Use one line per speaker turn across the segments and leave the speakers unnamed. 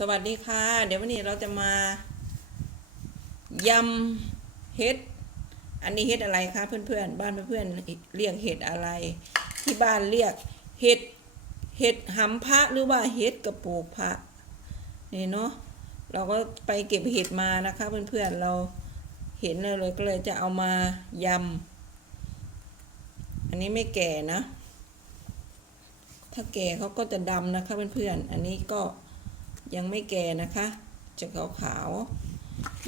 สวัสดีค่ะ เดี๋ยววันนี้เราจะมายำเห็ด อันนี้เห็ดอะไรคะเพื่อนๆ บ้านเพื่อนๆเรียกเห็ดอะไร ที่บ้านเรียกเห็ดเห็ดหำพระหรือว่าเห็ดกระปูกพระนี่เนาะเราก็ไปเก็บเห็ดมานะคะเพื่อนๆเราเห็นเลยก็เลยจะเอามายำอันนี้ไม่แก่นะ ถ้าแก่เขาก็จะดำนะคะเพื่อนๆอันนี้ก็ ยังไม่แก่นะคะ จะขาวขาว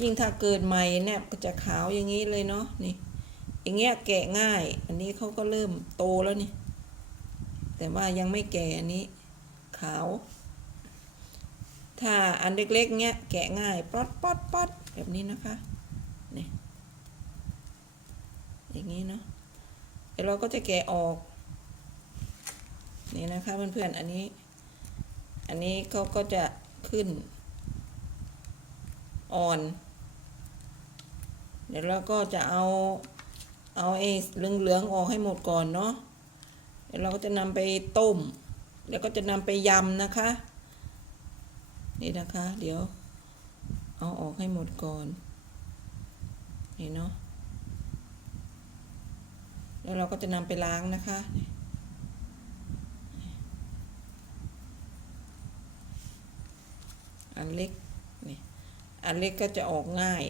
ยิ่งถ้าเกิดใหม่เนี่ยก็จะขาวอย่างนี้เลยเนาะนี่ อย่างเงี้ยแกะง่าย อันนี้เขาก็เริ่มโตแล้วนี่ แต่ว่ายังไม่แก่อันนี้ ขาว ถ้าอันเล็กๆเงี้ยแกะง่ายป๊อดป๊อดป๊อดแบบนี้นะคะนี่อย่างนี้เนาะเดี๋ยวเราก็จะแกะออก นี่นะคะเพื่อนๆอันนี้ อันนี้เขาก็จะ ขึ้น อ่อน เดี๋ยวเราก็จะเอาเอาไอ้เหลืองๆออกให้หมดก่อนเนาะ เดี๋ยวเราก็จะนำไปต้ม แล้วก็จะนำไปยำนะคะ นี่นะคะ เดี๋ยว เอาออกให้หมดก่อน นี่เนาะ แล้วเราก็จะนำไปล้างนะคะ อันเล็กนี่อันเล็กก็จะออกง่าย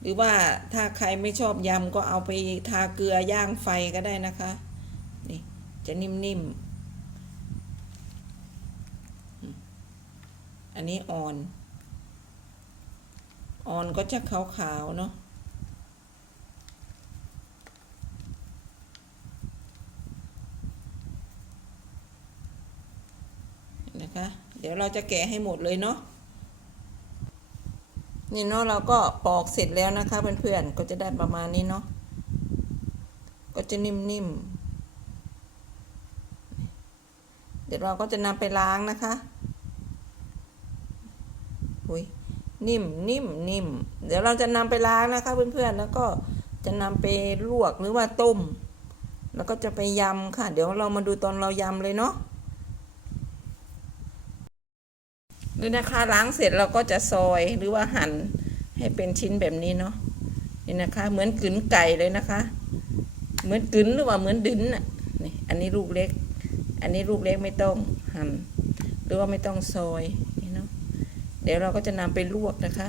หรือว่าถ้าใครไม่ชอบยำก็เอาไปทาเกลือย่างไฟก็ได้นะคะ นี่จะนิ่มๆ อันนี้อ่อน อ่อนก็จะขาวๆเนาะ นะคะ เดี๋ยวเราจะแกะให้หมดเลยเนาะนี่เนาะเราก็ปอกเสร็จแล้วนะคะเพื่อนๆก็จะได้ประมาณนี้เนาะก็จะนิ่มๆ เดี๋ยวเราก็จะนำไปล้างนะคะหุยนิ่มนิ่มนิ่มเดี๋ยวเราจะนำไปล้างนะคะเพื่อนๆแล้วก็จะนำไปลวกหรือว่าต้ม แล้วก็จะไปยำค่ะ เดี๋ยวเรามาดูตอนเรายำเลยเนาะ นี่นะคะล้างเสร็จเราก็จะซอยหรือว่าหั่นให้เป็นชิ้นแบบนี้เนาะนี่นะคะ เหมือนกึ๋นไก่เลยนะคะ เหมือนกึ๋นหรือว่าเหมือนดึนอะนี่อันนี้ลูกเล็ก อันนี้ลูกเล็กไม่ต้องหั่นหรือว่าไม่ต้องซอยนี่เนาะเดี๋ยวเราก็จะนำไปลวกนะคะ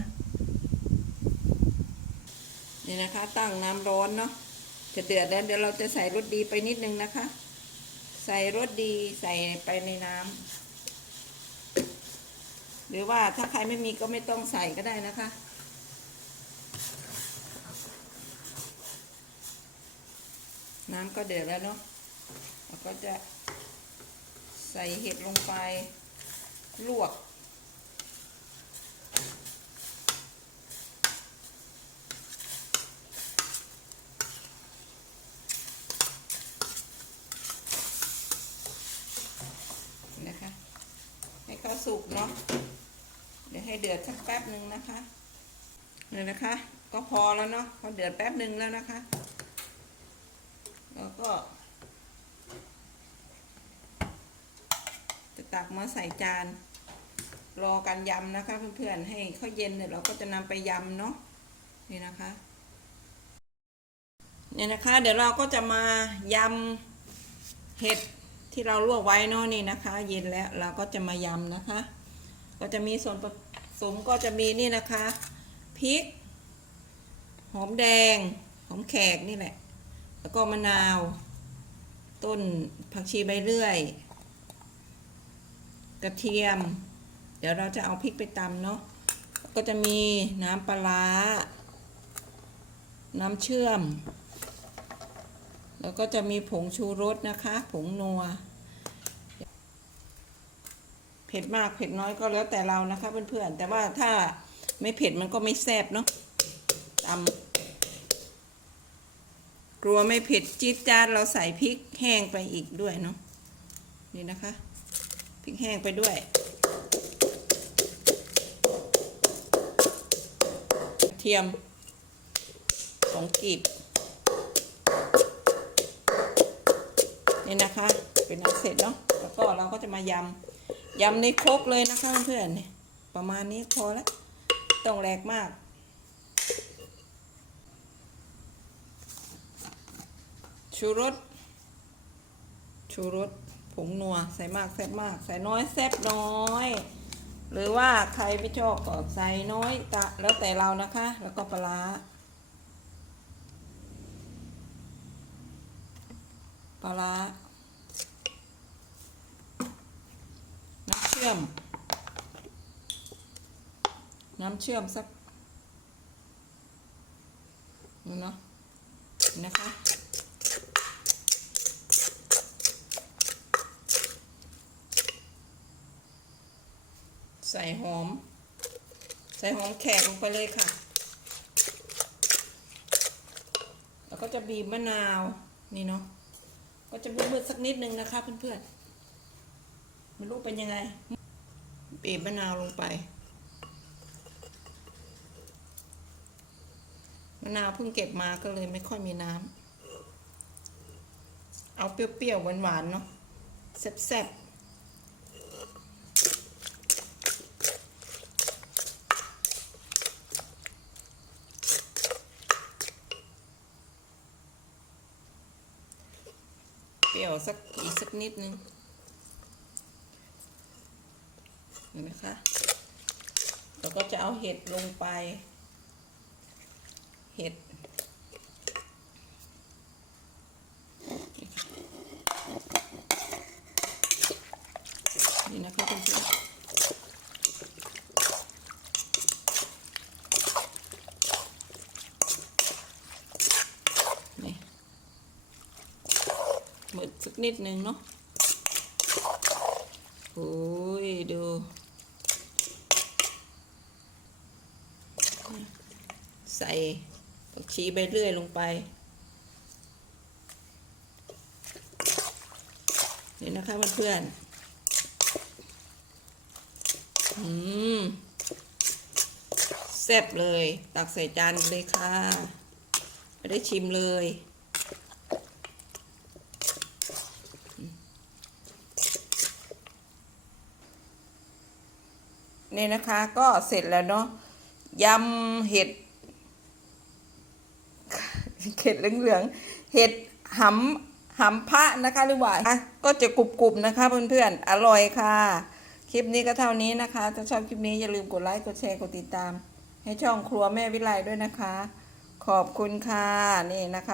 นี่นะคะ ตั้งน้ำร้อนเนาะจะเดือดแล้วเดี๋ยวเราจะใส่รสดีไปนิดนึงนะคะ ใส่รสดีใส่ไปในน้ำ หรือว่าถ้าใครไม่มีก็ไม่ต้องใส่ก็ได้นะคะ น้ำก็เดือดแล้วเนาะเราก็จะใส่เห็ดลงไปลวกนะคะ ให้เขาสุกเนาะ เดี๋ยวให้เดือดสักแป๊บหนึ่งนะคะเนี่ยนะคะ ก็พอแล้วเนาะพอเดือดแป๊บหนึ่งแล้วนะคะแล้วก็จะตักมาใส่จาน รอการยำนะคะ เพื่อนๆให้เขาเย็นเดี๋ยเราก็จะนำไปยำเนาะนี่นะคะเนี่ยนะคะ เดี๋ยวเราก็จะมายำเห็ดที่เราลวกไว้เนาะนี่นะคะ เย็นแล้วเราก็จะมายำนะคะ ก็จะมีส่วนผสมก็จะมีนี่นะคะพริก หอมแดง หอมแขกนี่แหละ แล้วก็มะนาว ต้นผักชีใบเลื่อย กระเทียม เดี๋ยวเราจะเอาพริกไปตำเนาะก็จะมีน้ำปลาร้าน้ำเชื่อม แล้วก็จะมีผงชูรสนะคะ ผงนัว ผ็ดมากเผ็ดน้อยก็แล้วแต่เรานะคะเพื่อนๆแต่ว่าถ้าไม่เผ็ดมันก็ไม่แซ่บเนาะตำกลัวไม่เผ็ดจี๊ดจ๊าดเราใส่พริกแห้งไปอีกด้วยเนาะนี่นะคะพริกแห้งไปด้วยเทียมสองกีบนี่นะคะเป็นอันเสร็จเนาะแล้วก็เราก็จะมายำ ยำในครกเลยนะคะเพื่อนๆประมาณนี้พอแล้วต้องแรงมาก ชูรสชูรสผงนัวใส่มากแซ่บมาก ใส่น้อยแซ่บน้อย หรือว่าใครไม่ชอบก็ใส่น้อยตะแล้วแต่เรานะคะ แล้วก็ปลาร้าปลาร้าน้ำเชื่อม น้ำเชื่อมสักนี่เนาะนะคะ ใส่หอม ใส่หอมแขกลงไปเลยค่ะ แล้วก็จะบีบมะนาว นี่เนาะ ก็จะมืดๆสักนิดนึงนะคะเพื่อนๆ ไม่รู้เป็นยังไงบีบมะนาวลงไปมะนาวเพิ่งเก็บมาก็เลยไม่ค่อยมีน้ำเอาเปรี้ยวๆหวานๆเนาะแซ่บๆเปรี้ยวสักอีกสักนิดนึง เห็นไหมคะแล้วก็จะเอาเห็ดลงไป เห็ดนี่นะคะเพื่อนนี่หมึดสักนิดนึงเนาะโอ้ยดู ส่ผักชีใบเลื่อยลงไป นี่นะคะเพื่อนๆอืมแซ่บเลย ตักใส่จานเลยค่ะ ไม่ได้ชิมเลยนี่นะคะก็เสร็จแล้วเนาะยำเห็ด เห็ดเหลืองๆเห็ดหำหำพระนะคะหรือว่าอะก็จะกรุบๆนะคะเพื่อนๆอร่อยค่ะ คลิปนี้ก็เท่านี้นะคะ ถ้าชอบคลิปนี้อย่าลืมกดไลค์กดแชร์กดติดตาม ให้ช่องครัวแม่วิไลด้วยนะคะ ขอบคุณค่ะนี่นะคะ